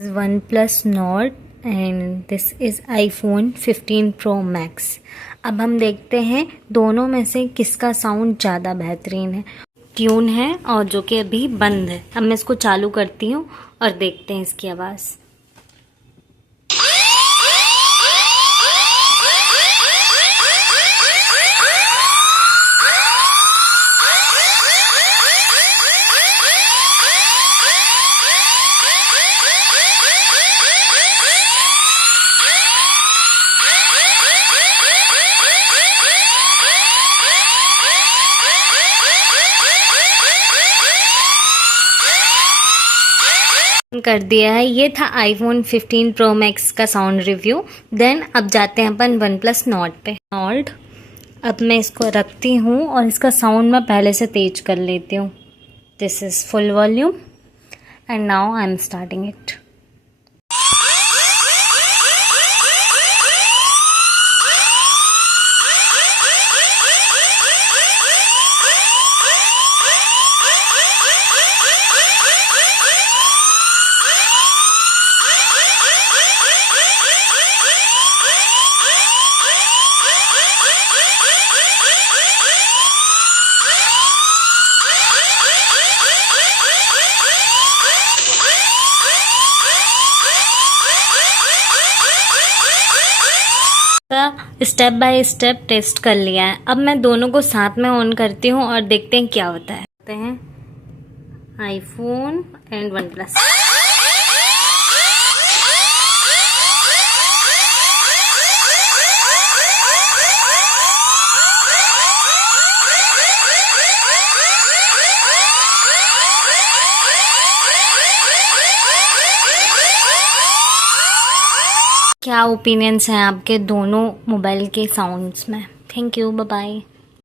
OnePlus Nord and this is iPhone 15 Pro Max। अब हम देखते हैं दोनों में से किसका साउंड ज़्यादा बेहतरीन है। ट्यून है और जो कि अभी बंद है। अब मैं इसको चालू करती हूँ और देखते हैं इसकी आवाज़। कर दिया है। ये था iPhone 15 Pro Max का साउंड रिव्यू। देन अब जाते हैं अपन OnePlus Nord पे। Nord, अब मैं इसको रखती हूँ और इसका साउंड मैं पहले से तेज कर लेती हूँ। This is full volume and now I am starting it. का स्टेप बाय स्टेप टेस्ट कर लिया है। अब मैं दोनों को साथ में ऑन करती हूँ और देखते हैं क्या होता है। iPhone and OnePlus। क्या ओपिनियंस हैं आपके दोनों मोबाइल के साउंड्स में? Thank you, bye bye.